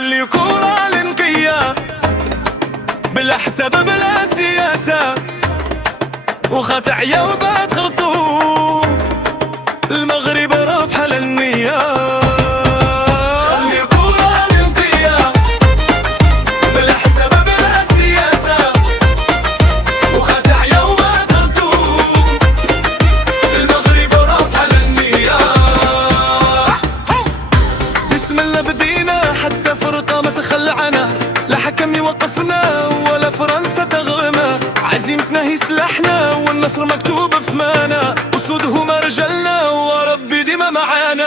خلي كورة لنقية بلا حساب بلا سياسة، وخطع يا وبات خطوط المغرب رابحة للنية. خلي كورة لنقية بلا حساب بلا سياسة، وخطع يا وبات خطوط المغرب رابحة للنية. بسم الله بدينا، حتى فرقة ما تخلعنا، لا حكم يوقفنا ولا فرنسا تغلبنا. عزيمتنا هي سلاحنا والنصر مكتوب في سمانا، أسود هما رجالنا وربي ديما معانا.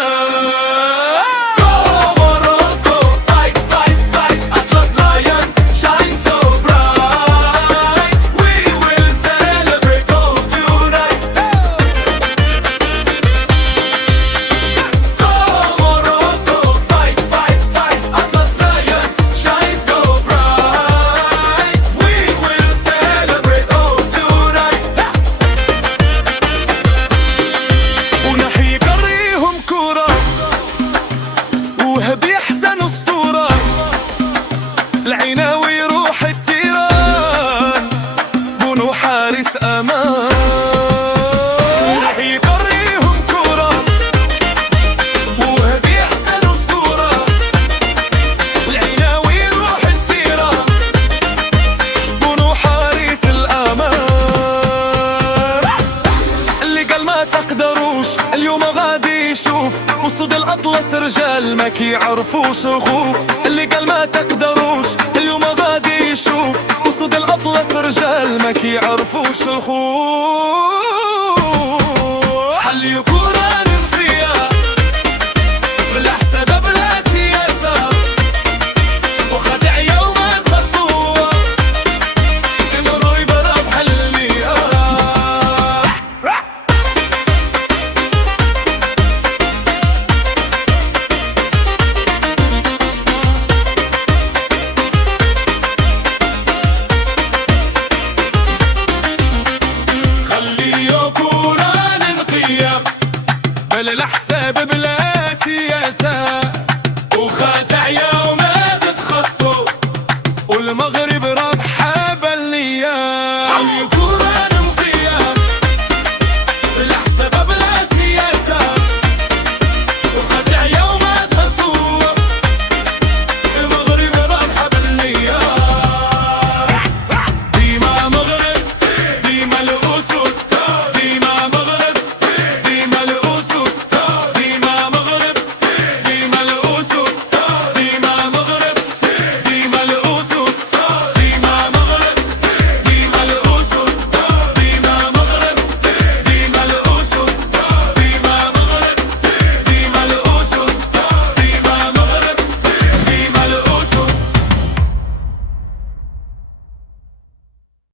بيحسن اسطورة العناوي روح التيران، بونو حارس امان. راح يقريهم كورة وهبي احسن اسطورة العناوي روح التيران، بونو حارس الامان. اللي قال ما تقدروش اليوم غادي يشوف، وسط الاطلس رجال ما كيعرفوش الخوف. اللي قال ما تقدروش اليوم غادي يشوف، وسط الاطلس رجال ما كيعرفوش الخوف. حل كورة نقية بلا حساب بلا سياسة، وخدع يوم تخطوها تمروا يبرا بحل النية. بلا حساب بلا سياسة،